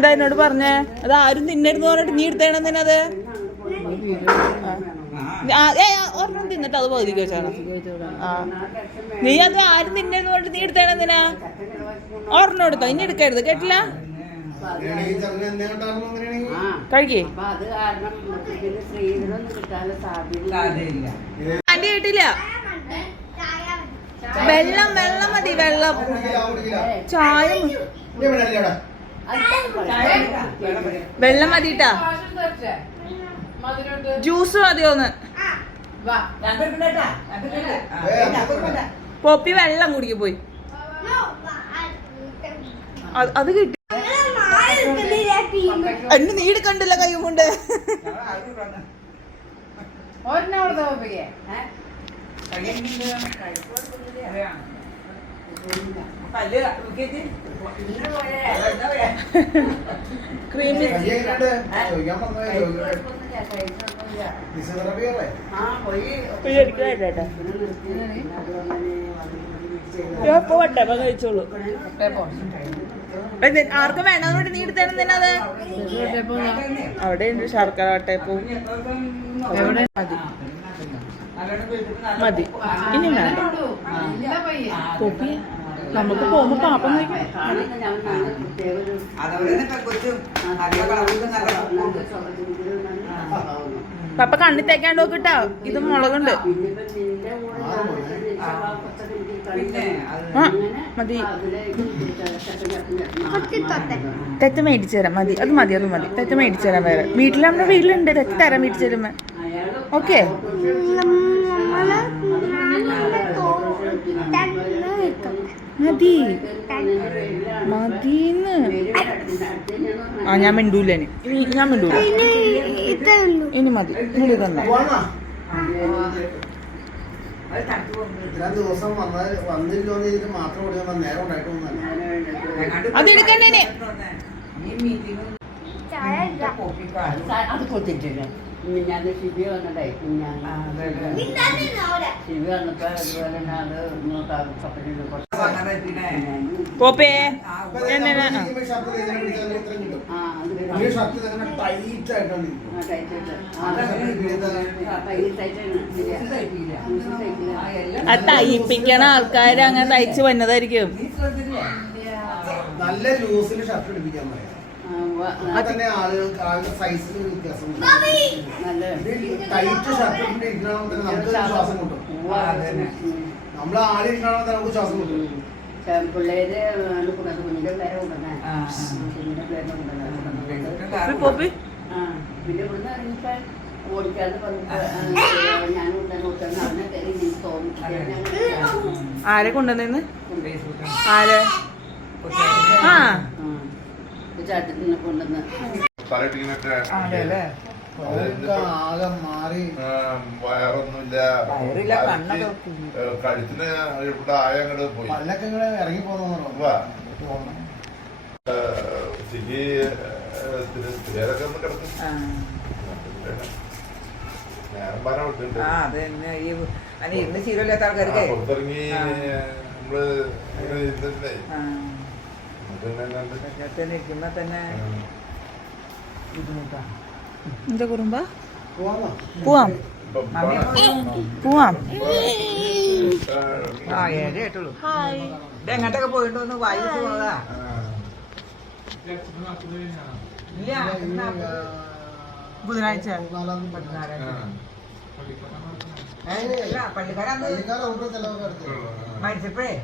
എന്താ എന്നോട് പറഞ്ഞേ? അത് ആരും തിന്നരുന്ന് പറഞ്ഞിട്ട് നീ എടുത്തേണെന്തിനത്? ഒരെണ്ണം തിന്നിട്ട് അത് പകുതിക്ക് വെച്ചാണ്. നീ അത് ആരും തിന്നരുന്ന് പറഞ്ഞിട്ട് നീ എടുത്തേണെന്തിനാ? ഒരെണ്ണം എടുത്തോ, ഇനി എടുക്കരുത്, കേട്ടില്ല? കഴിക്കേ ആന്റി കേട്ടില്ല. വെള്ളം മതി, വെള്ളം. ചായ വെള്ളം മതിട്ടാ. ജ്യൂസ് മതിയോന്ന്? പോപ്പി വെള്ളം കുടിക്ക് പോയി. അത് കിട്ടി. എന്നെ നീ എടുക്കണ്ടല്ലോ കൈ കൊണ്ട്. കഴിച്ചോളൂ. ആർക്കും വേണമെന്നുണ്ട് നീ എടുത്തേനെന്തിനത്? അവിടെ ഉണ്ട് ശർക്കര വട്ടയപ്പവും. മതി, ഇനി വേണ്ട. നമുക്ക് പോകുമ്പോ പാപ്പം പപ്പ കണ്ണി തേക്കാണ്ട് നോക്കിട്ടാ. ഇത് മുളകുണ്ട്. മതി, തെറ്റ മേടിച്ചു തരാം. മതി, അത് മതി, അത് മതി. തെറ്റ മേടിച്ചു തരാം. വേറെ വീട്ടിൽ നമ്മുടെ വീട്ടിലുണ്ട്. തെറ്റ തരാൻ മേടിച്ചു തരുമ്പോ. ഓക്കെ, മതി മതിന്ന്. ഞാൻ മിണ്ടൂല. ഞാൻ മിണ്ടൂല. ഇനി മതി. ഇനി തന്നെ അതെടുക്കണ്ടേ? അത് കൊടുത്തിട്ടില്ല. മിന്നാന്ന് ശിവി വന്നിട്ടായി. ശിവി വന്നപ്പോ പോപ്പേ തയ്പ്പിക്കണ ആൾക്കാര് അങ്ങനെ തയ്ച്ചു വന്നതായിരിക്കും. നല്ല ലൂസിന് ഷർട്ട് എടുപ്പിക്കാൻ പറയാം. തന്നെ ആളുകൾക്ക് സൈസിന് വ്യത്യാസം. ടൈറ്റ് ഷർട്ട് ഇരിക്കണമെങ്കിൽ നമുക്ക് ശ്വാസം കിട്ടും. നമ്മൾ ആളിരിക്കണമെങ്കിൽ നമുക്ക് ശ്വാസം കിട്ടും. പിള്ളേര് കുഞ്ഞിന്റെ പിള്ളേരെ കൊണ്ടുവന്നേ. പിന്നെ ഇവിടുന്ന് ഇറങ്ങിക്കാൻ ഓടിക്കാതെ ഞാൻ ആരെ കൊണ്ടുവന്നു? ആരെ? ആ ചാട്ടത്തിന് കൊണ്ടുവന്ന് ആകെ മാറി. വയറൊന്നുമില്ല, കഴുത്തിന് ഇവിടെ ആയ അങ്ങോട്ട് പോയി. പല്ലൊക്കെ ഇങ്ങനെ ഇറങ്ങി പോന്നോ. സ്ഥിരതൊക്കെ ഒന്ന് കിടക്കും. പുറത്തിറങ്ങി നമ്മള് ഇരുന്നിട്ടില്ലേ. എന്താ കുറുമ്പ? പോവാം പോവാം. എങ്ങോട്ടൊക്കെ പോയിട്ടൊന്ന് വായു പോകാ. ബുധനാഴ്ച പള്ളിക്കാരാന്ന് മരിച്ചപ്പോഴേ